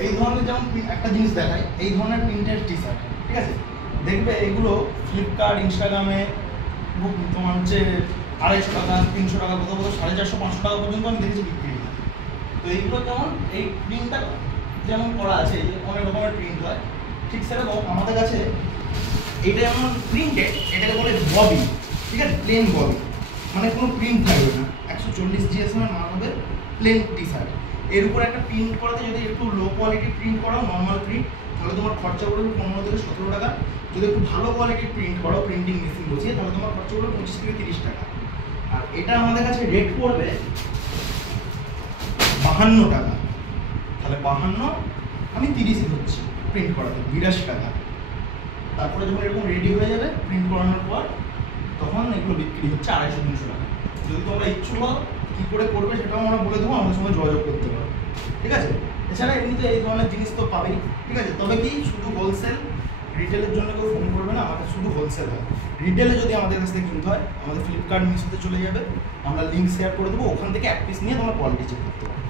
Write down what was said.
এই ধরনের যেমন একটা জিনিস দেখায়, এই ধরনের প্রিন্টের টি শার্ট, ঠিক আছে, দেখবে এগুলো ফ্লিপকার্ট ইনস্টাগ্রামে তোমার হচ্ছে 250 টাকা 300 টাকা, কোথাও কোথাও 450 500 টাকা পর্যন্ত আমি দেখেছি বিক্রি হয়। তো এইগুলো যেমন এই প্রিন্টটা যেমন করা আছে, অনেক রকমের প্রিন্ট হয়, ঠিক সেরকম আমাদের কাছে এটা যেমন প্রিন্টেড, এটাকে বলে ববি, ঠিক আছে, প্লেন ববি, মানে কোনো প্রিন্ট থাকবে না। 140 GSM এর মাল হবে, প্লেন টি শার্ট। এর উপর একটা প্রিন্ট করাতে যদি একটু লো কোয়ালিটি প্রিন্ট করো, নর্মাল প্রিন্ট, তাহলে তোমার খরচা পড়বে 15 থেকে 17 টাকা। যদি একটু ভালো কোয়ালিটির প্রিন্ট করো প্রিন্টিং মেশিন বসিয়ে, তাহলে তোমার খরচা পড়বে 25 থেকে 30 টাকা। আর এটা আমাদের কাছে রেট পড়বে 52 টাকা। তাহলে 52 আমি 30 ধরছি প্রিন্ট করাতে, 82 টাকা। তারপরে যখন এরকম রেডি হয়ে যাবে প্রিন্ট করানোর পর, তখন এগুলো বিক্রি হচ্ছে 250-300 টাকা। যদি তোমরা ইচ্ছুক হও কী করে করবে সেটাও আমরা বলে দেবো, আমাদের সঙ্গে যোগাযোগ করতে পারো, ঠিক আছে। এছাড়া এমনিতে এই ধরনের জিনিস তো পাবেই, ঠিক আছে। তবে কি শুধু হোলসেল, রিটেলের জন্য কেউ ফোন করবে না, আমাদের শুধু হোলসেল হয়। রিটেলে যদি আমাদের কাছ থেকে কিনতে হয়, আমাদের ফ্লিপকার্ট মিশোতে চলে যাবে, আমরা লিঙ্ক শেয়ার করে দেবো, ওখান থেকে এক পিস নিয়ে তোমরা কোয়ালিটি চেক করতে পারো।